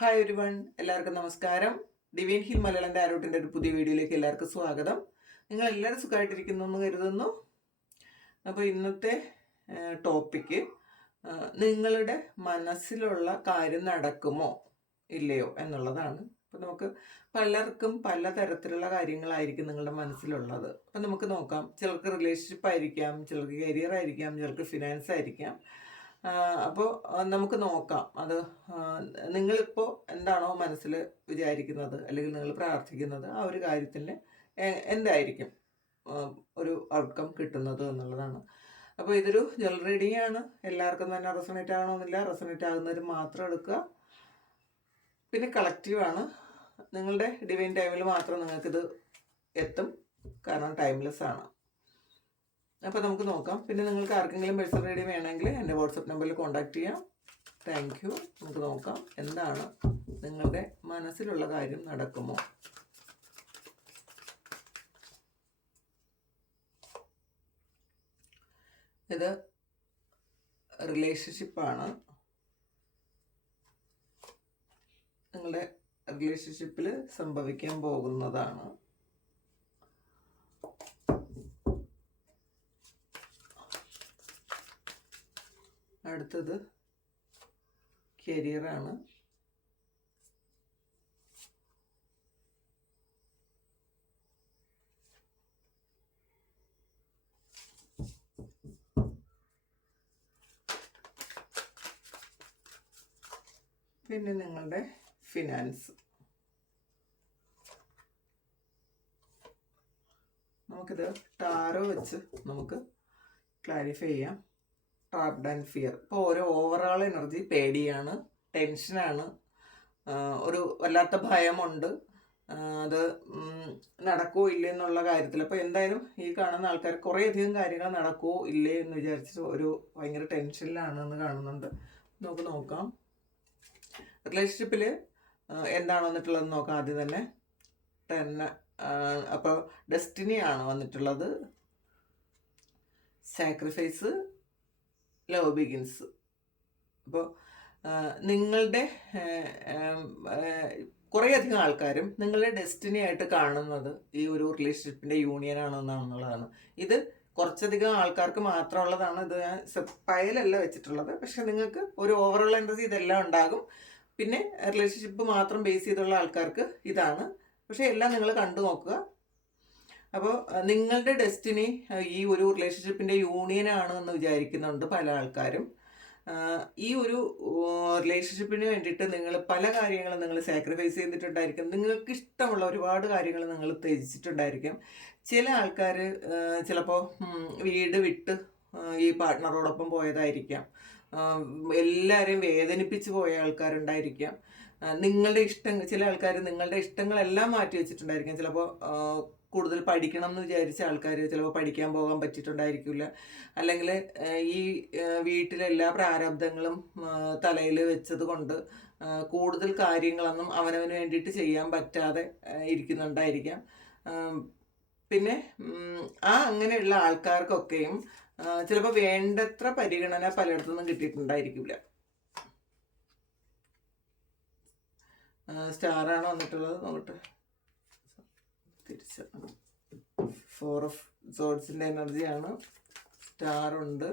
Hi everyone, എല്ലാവർക്കും നമസ്കാരം. Divine hill മലയാളൻ്റെ ആരോട്ടിൻ്റെ ഒരു പുതിയ വീഡിയോയിലേക്ക് എല്ലാവർക്കും സ്വാഗതം. നിങ്ങൾ എല്ലാവരും സുഖമായിട്ടിരിക്കുന്നു എന്ന് കരുതുന്നു. അപ്പോൾ ഇന്നത്തെ ടോപ്പിക്ക് നിങ്ങളുടെ മനസ്സിലുള്ള കാര്യം നടക്കുമോ ഇല്ലയോ എന്നുള്ളതാണ്. അപ്പോൾ നമുക്ക് പലർക്കും പലതരത്തിലുള്ള കാര്യങ്ങളായിരിക്കും നിങ്ങളുടെ മനസ്സിലുള്ളത്. അപ്പം നമുക്ക് നോക്കാം. ചിലർക്ക് റിലേഷൻഷിപ്പ് ആയിരിക്കാം, ചിലർക്ക് കരിയർ ആയിരിക്കാം, ചിലർക്ക് ഫിനാൻസ് ആയിരിക്കാം. അപ്പോൾ നമുക്ക് നോക്കാം. അത് നിങ്ങളിപ്പോൾ എന്താണോ മനസ്സിൽ വിചാരിക്കുന്നത് അല്ലെങ്കിൽ നിങ്ങൾ പ്രാർത്ഥിക്കുന്നത് ആ ഒരു കാര്യത്തിന് എന്തായിരിക്കും ഒരു ഔട്ട്കം കിട്ടുന്നത് എന്നുള്ളതാണ്. അപ്പോൾ ഇതൊരു ജനറൽ റീഡിംഗ് ആണ്. എല്ലാവർക്കും തന്നെ റെസണേറ്റ് ആകണമെന്നില്ല. റെസണേറ്റ് ആകുന്നവർ മാത്രം എടുക്കുക. പിന്നെ കളക്റ്റീവാണ്. നിങ്ങളുടെ ഡിവൈൻ ടൈമിൽ മാത്രം നിങ്ങൾക്കിത് എത്തും, കാരണം ടൈംലെസ് ആണ്. അപ്പോൾ നമുക്ക് നോക്കാം. പിന്നെ നിങ്ങൾക്ക് ആർക്കെങ്കിലും പേഴ്സണൽ റീഡിംഗ് വേണമെങ്കിൽ എൻ്റെ വാട്സപ്പ് നമ്പറിൽ കോൺടാക്റ്റ് ചെയ്യാം. Thank you. നമുക്ക് നോക്കാം എന്താണ് നിങ്ങളുടെ മനസ്സിലുള്ള കാര്യം നടക്കുമോ. ഇത് റിലേഷൻഷിപ്പാണ്. നിങ്ങളുടെ റിലേഷൻഷിപ്പിൽ സംഭവിക്കാൻ പോകുന്നതാണ്. അടുത്തത് കരിയറാണ്. പിന്നെ നിങ്ങളുടെ ഫിനാൻസ്. നമുക്കിത് ടാരോ വെച്ച് നമുക്ക് ക്ലാരിഫൈ ചെയ്യാം. Trapped and fear. ഇപ്പോൾ ഓരോ ഓവറോൾ എനർജി പേടിയാണ്, ടെൻഷനാണ്, ഒരു വല്ലാത്ത ഭയമുണ്ട്. അത് നടക്കുമോ ഇല്ലേ എന്നുള്ള കാര്യത്തിൽ. അപ്പോൾ എന്തായാലും ഈ കാണുന്ന ആൾക്കാർ കുറേയധികം കാര്യങ്ങൾ നടക്കുമോ ഇല്ലേ എന്ന് വിചാരിച്ച് ഒരു ഭയങ്കര ടെൻഷനിലാണെന്ന് കാണുന്നുണ്ട്. നമുക്ക് നോക്കാം റിലേഷൻഷിപ്പിൽ എന്താണ് വന്നിട്ടുള്ളതെന്ന് നോക്കാം. ആദ്യം തന്നെ അപ്പോൾ ഡെസ്റ്റിനിയാണ് വന്നിട്ടുള്ളത്. Sacrifice, love begins. അപ്പോൾ നിങ്ങളുടെ കുറേയധികം ആൾക്കാരും നിങ്ങളുടെ ഡെസ്റ്റിനി ആയിട്ട് കാണുന്നത് ഈ ഒരു റിലേഷൻഷിപ്പിൻ്റെ യൂണിയൻ ആണെന്നുള്ളതാണ്. ഇത് കുറച്ചധികം ആൾക്കാർക്ക് മാത്രമുള്ളതാണ്. ഇത് ഞാൻ പയലല്ല വെച്ചിട്ടുള്ളത്. പക്ഷെ നിങ്ങൾക്ക് ഒരു ഓവറോൾ എനർജി ഇതെല്ലാം ഉണ്ടാകും. പിന്നെ റിലേഷൻഷിപ്പ് മാത്രം ബേസ് ചെയ്തുള്ള ആൾക്കാർക്ക് ഇതാണ്. പക്ഷെ എല്ലാം നിങ്ങൾ കണ്ടു നോക്കുക. അപ്പോൾ നിങ്ങളുടെ ഡെസ്റ്റിനി ഈ ഒരു റിലേഷൻഷിപ്പിൻ്റെ യൂണിയനാണ് എന്ന് വിചാരിക്കുന്നുണ്ട് പല ആൾക്കാരും. ഈ ഒരു റിലേഷൻഷിപ്പിന് വേണ്ടിയിട്ട് നിങ്ങൾ പല കാര്യങ്ങളും നിങ്ങൾ സാക്രിഫൈസ് ചെയ്തിട്ടുണ്ടായിരിക്കും. നിങ്ങൾക്ക് ഇഷ്ടമുള്ള ഒരുപാട് കാര്യങ്ങൾ നിങ്ങൾ ത്യജിച്ചിട്ടുണ്ടായിരിക്കും. ചില ആൾക്കാർ ചിലപ്പോൾ വീട് വിട്ട് ഈ പാർട്ട്ണറോടൊപ്പം പോയതായിരിക്കാം. എല്ലാവരെയും വേദനിപ്പിച്ച് പോയ ആൾക്കാരുണ്ടായിരിക്കാം. നിങ്ങളുടെ ചില ആൾക്കാർ നിങ്ങളുടെ ഇഷ്ടങ്ങളെല്ലാം മാറ്റി വെച്ചിട്ടുണ്ടായിരിക്കാം. ചിലപ്പോൾ കൂടുതൽ പഠിക്കണം എന്ന് വിചാരിച്ച ആൾക്കാർ ചിലപ്പോൾ പഠിക്കാൻ പോകാൻ പറ്റിയിട്ടുണ്ടായിരിക്കില്ല. അല്ലെങ്കിൽ ഈ വീട്ടിലെ എല്ലാ പ്രാരബ്ധങ്ങളും തലയിൽ വെച്ചത് കൊണ്ട് കൂടുതൽ കാര്യങ്ങളൊന്നും അവനവന് വേണ്ടിയിട്ട് ചെയ്യാൻ പറ്റാതെ ഇരിക്കുന്നുണ്ടായിരിക്കാം. പിന്നെ അങ്ങനെയുള്ള ആൾക്കാർക്കൊക്കെയും ചിലപ്പോൾ വേണ്ടത്ര പരിഗണന പലയിടത്തുനിന്നും കിട്ടിയിട്ടുണ്ടായിരിക്കില്ല. സ്റ്റാറാണ് വന്നിട്ടുള്ളത്. നോക്കട്ടെ. തിരിച്ച് 4 ഓഫ് സോഡ്സിൻ്റെ എനർജിയാണ്. സ്റ്റാറുണ്ട്,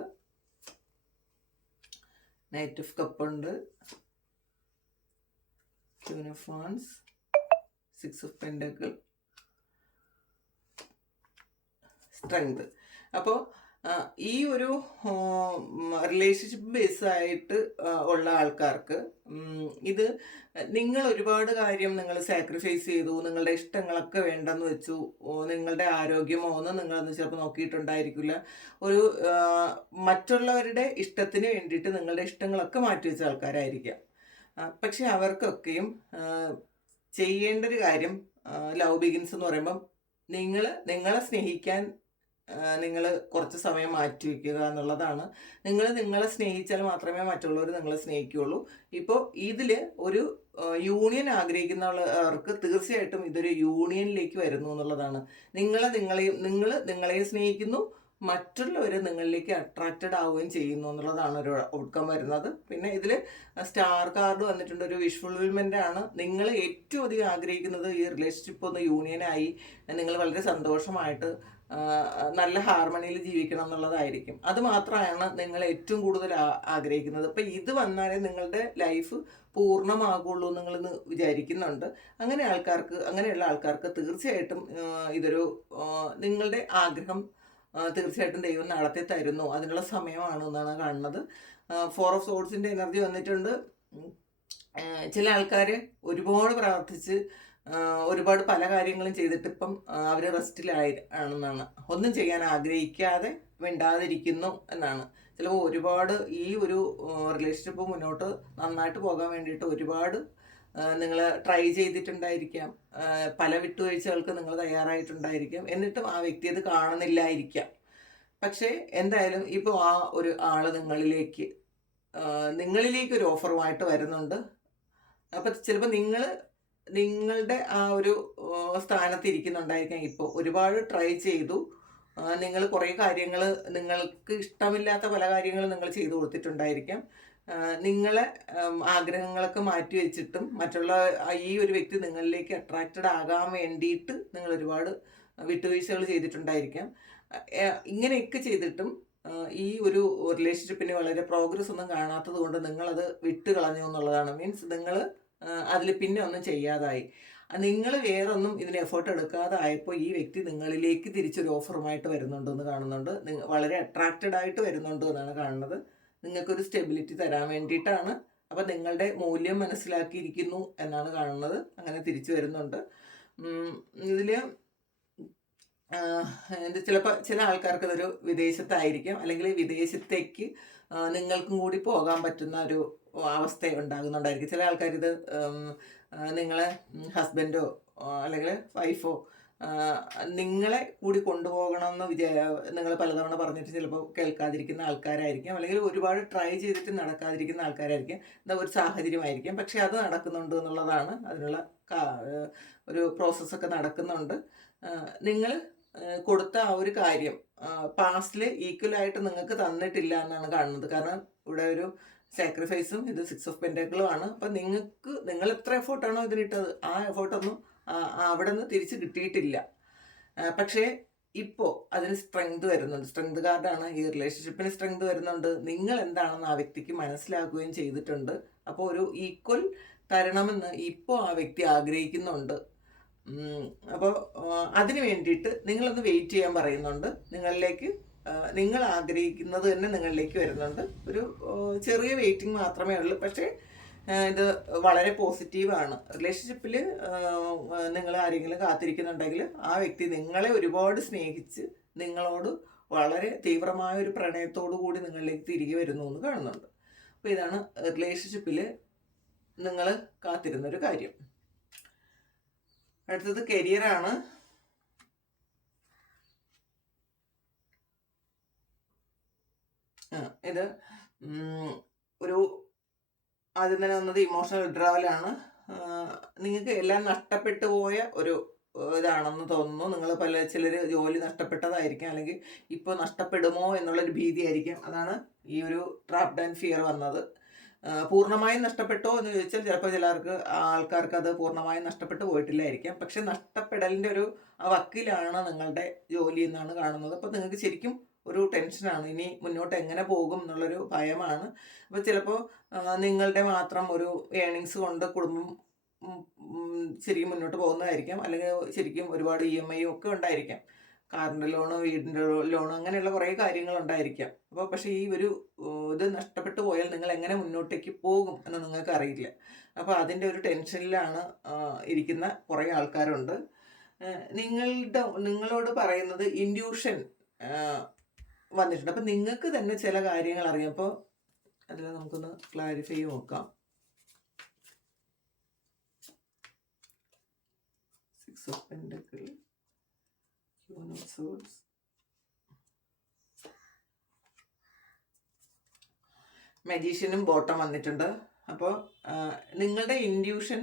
നൈറ്റ് ഓഫ് കപ്പുണ്ട്, queen of wands, 6 of pentacle, strength. അപ്പോൾ ഈ ഒരു റിലേഷൻഷിപ്പ് ബേസായിട്ട് ഉള്ള ആൾക്കാർക്ക് ഇത് നിങ്ങൾ ഒരുപാട് കാര്യം നിങ്ങൾ സാക്രിഫൈസ് ചെയ്തു, നിങ്ങളുടെ ഇഷ്ടങ്ങളൊക്കെ വേണ്ടെന്ന് വെച്ചു, നിങ്ങളുടെ ആരോഗ്യമോ ഒന്നും നിങ്ങളൊന്നും ചിലപ്പോൾ നോക്കിയിട്ടുണ്ടായിരിക്കില്ല. ഒരു മറ്റുള്ളവരുടെ ഇഷ്ടത്തിന് വേണ്ടിയിട്ട് നിങ്ങളുടെ ഇഷ്ടങ്ങളൊക്കെ മാറ്റിവെച്ച ആൾക്കാരായിരിക്കാം. പക്ഷെ അവർക്കൊക്കെയും ചെയ്യേണ്ട ഒരു കാര്യം ലവ് ബിഗിൻസ് എന്ന് പറയുമ്പം നിങ്ങളെ സ്നേഹിക്കാൻ നിങ്ങൾ കുറച്ച് സമയം മാറ്റി വയ്ക്കുക എന്നുള്ളതാണ്. നിങ്ങളെ സ്നേഹിച്ചാൽ മാത്രമേ മറ്റുള്ളവർ നിങ്ങളെ സ്നേഹിക്കുകയുള്ളൂ. ഇപ്പോൾ ഇതിൽ ഒരു യൂണിയൻ ആഗ്രഹിക്കുന്നവർക്ക് തീർച്ചയായിട്ടും ഇതൊരു യൂണിയനിലേക്ക് വരുന്നു എന്നുള്ളതാണ്. നിങ്ങൾ നിങ്ങളെയും സ്നേഹിക്കുന്നു, മറ്റുള്ളവർ നിങ്ങളിലേക്ക് അട്രാക്റ്റഡ് ആവുകയും ചെയ്യുന്നു എന്നുള്ളതാണ് ഒരു ഔട്ട്കം വരുന്നത്. പിന്നെ ഇതിൽ സ്റ്റാർ കാർഡ് വന്നിട്ടുണ്ട്, ഒരു വിഷ്വൽമെൻ്റ് ആണ്. നിങ്ങൾ ഏറ്റവും അധികം ആഗ്രഹിക്കുന്നത് ഈ റിലേഷൻഷിപ്പ് ഒന്ന് യൂണിയനായി നിങ്ങൾ വളരെ സന്തോഷമായിട്ട് നല്ല ഹാർമണിയിൽ ജീവിക്കണം എന്നുള്ളതായിരിക്കും. അത് മാത്രമാണ് നിങ്ങൾ ഏറ്റവും കൂടുതൽ ആഗ്രഹിക്കുന്നത്. അപ്പം ഇത് വന്നാലേ നിങ്ങളുടെ ലൈഫ് പൂർണ്ണമാകുള്ളൂ നിങ്ങളെന്ന് വിചാരിക്കുന്നുണ്ട്. അങ്ങനെയുള്ള ആൾക്കാർക്ക് തീർച്ചയായിട്ടും ഇതൊരു നിങ്ങളുടെ ആഗ്രഹം തീർച്ചയായിട്ടും ദൈവം നടത്തി തരുന്നു, അതിനുള്ള സമയമാണ് എന്നാണ് കാണുന്നത്. 4 ഓഫ് സോഡ്സിൻ്റെ എനർജി വന്നിട്ടുണ്ട്. ചില ആൾക്കാർ ഒരുപാട് പ്രാർത്ഥിച്ച് ഒരുപാട് പല കാര്യങ്ങളും ചെയ്തിട്ട് ഇപ്പം അവർ ആണെന്നാണ്. ഒന്നും ചെയ്യാൻ ആഗ്രഹിക്കാതെ മിണ്ടാതിരിക്കുന്നു എന്നാണ്. ചിലപ്പോൾ ഒരുപാട് ഈ ഒരു റിലേഷൻഷിപ്പ് മുന്നോട്ട് നന്നായിട്ട് പോകാൻ വേണ്ടിയിട്ട് ഒരുപാട് നിങ്ങൾ ട്രൈ ചെയ്തിട്ടുണ്ടായിരിക്കാം, പല വിട്ടുവീഴ്ചകൾക്ക് നിങ്ങൾ തയ്യാറായിട്ടുണ്ടായിരിക്കാം, എന്നിട്ടും ആ വ്യക്തി അത് കാണുന്നില്ലായിരിക്കാം. പക്ഷേ എന്തായാലും ഇപ്പോൾ ആ ഒരു ആള് നിങ്ങളിലേക്ക് ഒരു ഓഫറുമായിട്ട് വരുന്നുണ്ട്. അപ്പം ചിലപ്പോൾ നിങ്ങളുടെ ആ ഒരു സ്ഥാനത്ത് ഇരിക്കുന്നുണ്ടായിരിക്കാം. ഇപ്പോൾ ഒരുപാട് ട്രൈ ചെയ്തു, നിങ്ങൾ കുറേ കാര്യങ്ങൾ, നിങ്ങൾക്ക് ഇഷ്ടമില്ലാത്ത പല കാര്യങ്ങളും നിങ്ങൾ ചെയ്തു കൊടുത്തിട്ടുണ്ടായിരിക്കാം. നിങ്ങളെ ആഗ്രഹങ്ങളൊക്കെ മാറ്റി വെച്ചിട്ടും മറ്റുള്ള ഈ ഒരു വ്യക്തി നിങ്ങളിലേക്ക് അട്രാക്റ്റഡ് ആകാൻ വേണ്ടിയിട്ട് നിങ്ങൾ ഒരുപാട് വിട്ടുവീഴ്ചകൾ ചെയ്തിട്ടുണ്ടായിരിക്കാം. ഇങ്ങനെയൊക്കെ ചെയ്തിട്ടും ഈ ഒരു റിലേഷൻഷിപ്പിന് വളരെ പ്രോഗ്രസ് ഒന്നും കാണാത്തത് കൊണ്ട് നിങ്ങളത് വിട്ട് കളഞ്ഞു എന്നുള്ളതാണ്. മീൻസ് നിങ്ങൾ അതിൽ പിന്നെ ഒന്നും ചെയ്യാതായി. നിങ്ങൾ വേറൊന്നും ഇതിന് എഫേർട്ട് എടുക്കാതായപ്പോൾ ഈ വ്യക്തി നിങ്ങളിലേക്ക് തിരിച്ചൊരു ഓഫറുമായിട്ട് വരുന്നുണ്ടെന്ന് കാണുന്നുണ്ട്. വളരെ അട്രാക്റ്റഡ് ആയിട്ട് വരുന്നുണ്ട് എന്നാണ് കാണുന്നത്. നിങ്ങൾക്കൊരു സ്റ്റെബിലിറ്റി തരാൻ വേണ്ടിയിട്ടാണ്. അപ്പം നിങ്ങളുടെ മൂല്യം മനസ്സിലാക്കിയിരിക്കുന്നു എന്നാണ് കാണുന്നത്. അങ്ങനെ തിരിച്ചു വരുന്നുണ്ട്. ഇതിൽ ചിലപ്പോൾ ചില ആൾക്കാർക്ക് ഇതൊരു വിദേശത്തായിരിക്കാം, അല്ലെങ്കിൽ വിദേശത്തേക്ക് നിങ്ങൾക്കും കൂടി പോകാൻ പറ്റുന്ന ഒരു അവസ്ഥ ഉണ്ടാകുന്നുണ്ടായിരിക്കും. ചില ആൾക്കാരിത് നിങ്ങളെ ഹസ്ബൻഡോ അല്ലെങ്കിൽ വൈഫോ നിങ്ങളെ കൂടി കൊണ്ടുപോകണമെന്ന് നിങ്ങൾ പലതവണ പറഞ്ഞിട്ട് ചിലപ്പോൾ കേൾക്കാതിരിക്കുന്ന ആൾക്കാരായിരിക്കാം, അല്ലെങ്കിൽ ഒരുപാട് ട്രൈ ചെയ്തിട്ട് നടക്കാതിരിക്കുന്ന ആൾക്കാരായിരിക്കും. എന്താ ഒരു സാഹചര്യമായിരിക്കും, പക്ഷെ അത് നടക്കുന്നുണ്ട് എന്നുള്ളതാണ്. അതിനുള്ള ഒരു പ്രോസസ്സൊക്കെ നടക്കുന്നുണ്ട്. നിങ്ങൾ കൊടുത്ത ആ ഒരു കാര്യം പാസ്റ്റിൽ ഈക്വലായിട്ട് നിങ്ങൾക്ക് തന്നിട്ടില്ല എന്നാണ് കാണുന്നത്. കാരണം ഇവിടെ ഒരു സാക്രിഫൈസും ഇത് 6 ഓഫ് പെൻറ്റാക്കിളും ആണ്. അപ്പം നിങ്ങൾ എത്ര എഫേർട്ടാണോ ഇതിനിട്ടത് ആ എഫേർട്ടൊന്നും അവിടെ നിന്ന് തിരിച്ച് കിട്ടിയിട്ടില്ല. പക്ഷേ ഇപ്പോൾ അതിന് സ്ട്രെങ്ത് വരുന്നുണ്ട്. സ്ട്രെങ്ത് കാർഡാണ്. ഈ റിലേഷൻഷിപ്പിന് സ്ട്രെങ്ത് വരുന്നുണ്ട്. നിങ്ങൾ എന്താണെന്ന് ആ വ്യക്തിക്ക് മനസ്സിലാക്കുകയും ചെയ്തിട്ടുണ്ട്. അപ്പോൾ ഒരു ഈക്വൽ തരണമെന്ന് ഇപ്പോൾ ആ വ്യക്തി ആഗ്രഹിക്കുന്നുണ്ട്. അപ്പോൾ അതിന് വേണ്ടിയിട്ട് നിങ്ങളൊന്ന് വെയിറ്റ് ചെയ്യാൻ പറയുന്നുണ്ട്. നിങ്ങൾ ആഗ്രഹിക്കുന്നത് തന്നെ നിങ്ങളിലേക്ക് വരുന്നുണ്ട്. ഒരു ചെറിയ വെയിറ്റിംഗ് മാത്രമേ ഉള്ളൂ. പക്ഷേ ഇത് വളരെ പോസിറ്റീവാണ്. റിലേഷൻഷിപ്പിൽ നിങ്ങൾ ആരെങ്കിലും കാത്തിരിക്കുന്നുണ്ടെങ്കിൽ ആ വ്യക്തി നിങ്ങളെ ഒരുപാട് സ്നേഹിച്ച് നിങ്ങളോട് വളരെ തീവ്രമായ ഒരു പ്രണയത്തോടു കൂടി നിങ്ങളിലേക്ക് തിരികെ വരുന്നു എന്ന് കാണുന്നുണ്ട്. അപ്പോൾ ഇതാണ് റിലേഷൻഷിപ്പിൽ നിങ്ങൾ കാത്തിരുന്നൊരു കാര്യം. അടുത്തത് കരിയറാണ്. ഇത് ഒരു ആദ്യം തന്നെ വന്നത് ഇമോഷണൽ വിഡ്രാവലാണ്. നിങ്ങൾക്ക് എല്ലാം നഷ്ടപ്പെട്ടു പോയ ഒരു ഇതാണെന്ന് തോന്നുന്നു. നിങ്ങൾ ചിലർ ജോലി നഷ്ടപ്പെട്ടതായിരിക്കാം, അല്ലെങ്കിൽ ഇപ്പോൾ നഷ്ടപ്പെടുമോ എന്നുള്ളൊരു ഭീതിയായിരിക്കും. അതാണ് ഈ ഒരു ട്രാപ്ഡ് ആൻഡ് ഫിയർ വന്നത്. പൂർണ്ണമായും നഷ്ടപ്പെട്ടോ എന്ന് ചോദിച്ചാൽ ചിലപ്പോൾ ആൾക്കാർക്ക് അത് പൂർണ്ണമായും നഷ്ടപ്പെട്ടു പോയിട്ടില്ലായിരിക്കാം. പക്ഷെ നഷ്ടപ്പെടലിൻ്റെ ഒരു വക്കിലാണ് നിങ്ങളുടെ ജോലി എന്നാണ് കാണുന്നത്. അപ്പോൾ നിങ്ങൾക്ക് ശരിക്കും ഒരു ടെൻഷനാണ്, ഇനി മുന്നോട്ട് എങ്ങനെ പോകും എന്നുള്ളൊരു ഭയമാണ്. അപ്പോൾ ചിലപ്പോൾ നിങ്ങളുടെ മാത്രം ഒരു ഏണിങ്സ് കൊണ്ട് കുടുംബം ശരിക്കും മുന്നോട്ട് പോകുന്നതായിരിക്കാം, അല്ലെങ്കിൽ ശരിക്കും ഒരുപാട് EMI ഒക്കെ ഉണ്ടായിരിക്കാം. കാറിൻ്റെ ലോണ്, വീടിൻ്റെ ലോണ്, അങ്ങനെയുള്ള കുറേ കാര്യങ്ങളുണ്ടായിരിക്കാം. അപ്പോൾ പക്ഷേ ഈ ഒരു ഇത് നഷ്ടപ്പെട്ടു പോയാൽ നിങ്ങൾ എങ്ങനെ മുന്നോട്ടേക്ക് പോകും എന്ന് നിങ്ങൾക്ക് അറിയില്ല. അപ്പോൾ അതിൻ്റെ ഒരു ടെൻഷനിലാണ് ഇരിക്കുന്ന കുറേ ആൾക്കാരുണ്ട്. നിങ്ങളോട് പറയുന്നത് ഇൻഡ്യൂഷൻ വന്നിട്ടുണ്ട്. അപ്പം നിങ്ങൾക്ക് തന്നെ ചില കാര്യങ്ങൾ അറിയാം. അപ്പോൾ അതിൽ നമുക്കൊന്ന് ക്ലാരിഫൈ നോക്കാം. 6 of pentacle, Queen of Swords, മജീഷ്യനും ബോട്ടം വന്നിട്ടുണ്ട്. അപ്പോൾ നിങ്ങളുടെ ഇൻഡ്യൂഷൻ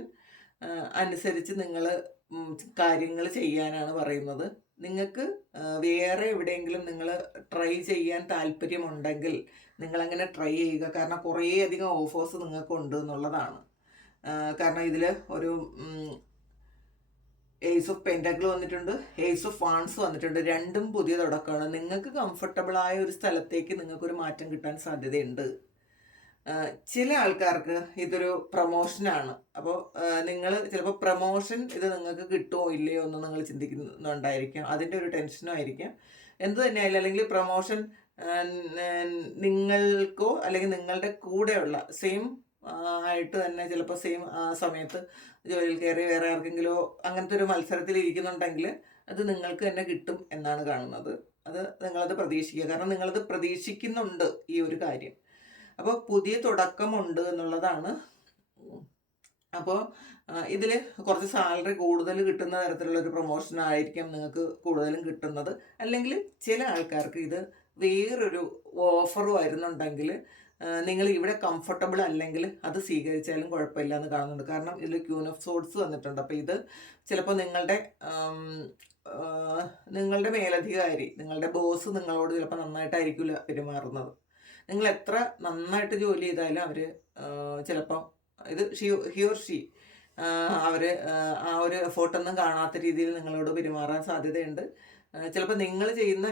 അനുസരിച്ച് നിങ്ങൾ കാര്യങ്ങൾ ചെയ്യാനാണ് പറയുന്നത്. നിങ്ങൾക്ക് വേറെ എവിടെയെങ്കിലും നിങ്ങൾ ട്രൈ ചെയ്യാൻ താല്പര്യമുണ്ടെങ്കിൽ നിങ്ങളങ്ങനെ ട്രൈ ചെയ്യുക. കാരണം കുറേയധികം ഓഫേഴ്സ് നിങ്ങൾക്കുണ്ട് എന്നുള്ളതാണ്. കാരണം ഇതിൽ ഒരു ഏസ് ഓഫ് പെൻറ്റാക്കിൾ വന്നിട്ടുണ്ട്, ഏസ് ഓഫ് വാൺസ് വന്നിട്ടുണ്ട്. രണ്ടും പുതിയ തുടക്കമാണ്. നിങ്ങൾക്ക് കംഫർട്ടബിളായ ഒരു സ്ഥലത്തേക്ക് നിങ്ങൾക്കൊരു മാറ്റം കിട്ടാൻ സാധ്യതയുണ്ട്. ചില ആൾക്കാർക്ക് ഇതൊരു പ്രൊമോഷനാണ്. അപ്പോൾ നിങ്ങൾ ചിലപ്പോൾ പ്രൊമോഷൻ ഇത് നിങ്ങൾക്ക് കിട്ടുമോ ഇല്ലയോ എന്ന് നിങ്ങൾ ചിന്തിക്കുന്നുണ്ടായിരിക്കാം. അതിൻ്റെ ഒരു ടെൻഷനും ആയിരിക്കാം. എന്തു തന്നെയായാലും അല്ലെങ്കിൽ പ്രൊമോഷൻ നിങ്ങൾക്കോ അല്ലെങ്കിൽ നിങ്ങളുടെ കൂടെയുള്ള സെയിം ആയിട്ട് തന്നെ ചിലപ്പോൾ സെയിം ആ സമയത്ത് ജോലിയിൽ കയറി വേറെ ആർക്കെങ്കിലോ അങ്ങനത്തെ ഒരു മത്സരത്തിൽ ഇരിക്കുന്നുണ്ടെങ്കിൽ അത് നിങ്ങൾക്ക് തന്നെ കിട്ടും എന്നാണ് കാണുന്നത്. അത് നിങ്ങളത് പ്രതീക്ഷിക്കുക. കാരണം നിങ്ങളത് പ്രതീക്ഷിക്കുന്നുണ്ട് ഈ ഒരു കാര്യം. അപ്പോൾ പുതിയ തുടക്കമുണ്ട് എന്നുള്ളതാണ്. അപ്പോൾ ഇതിൽ കുറച്ച് സാലറി കൂടുതൽ കിട്ടുന്ന തരത്തിലുള്ളൊരു പ്രൊമോഷൻ ആയിരിക്കും നിങ്ങൾക്ക് കൂടുതലും കിട്ടുന്നത്. അല്ലെങ്കിൽ ചില ആൾക്കാർക്ക് ഇത് വേറൊരു ഓഫർ വരുന്നുണ്ടെങ്കിൽ നിങ്ങൾ ഇവിടെ കംഫർട്ടബിൾ അല്ലെങ്കിൽ അത് സ്വീകരിച്ചാലും കുഴപ്പമില്ല എന്ന് കാണുന്നുണ്ട്. കാരണം ഇതിൽ ക്യൂൻ ഓഫ് സോഡ്സ് വന്നിട്ടുണ്ട്. അപ്പോൾ ഇത് ചിലപ്പോൾ നിങ്ങളുടെ മേലധികാരി, നിങ്ങളുടെ ബോസ് നിങ്ങളോട് ചിലപ്പോൾ നന്നായിട്ടായിരിക്കില്ല പെരുമാറുന്നത്. നിങ്ങൾ എത്ര നന്നായിട്ട് ജോലി ചെയ്താലും അവർ ചിലപ്പോൾ ഇത് ഹി ഓർ ഷീ അവർ ആ ഒരു എഫേർട്ടൊന്നും കാണാത്ത രീതിയിൽ നിങ്ങളോട് പെരുമാറാൻ സാധ്യതയുണ്ട്. ചിലപ്പോൾ നിങ്ങൾ ചെയ്യുന്ന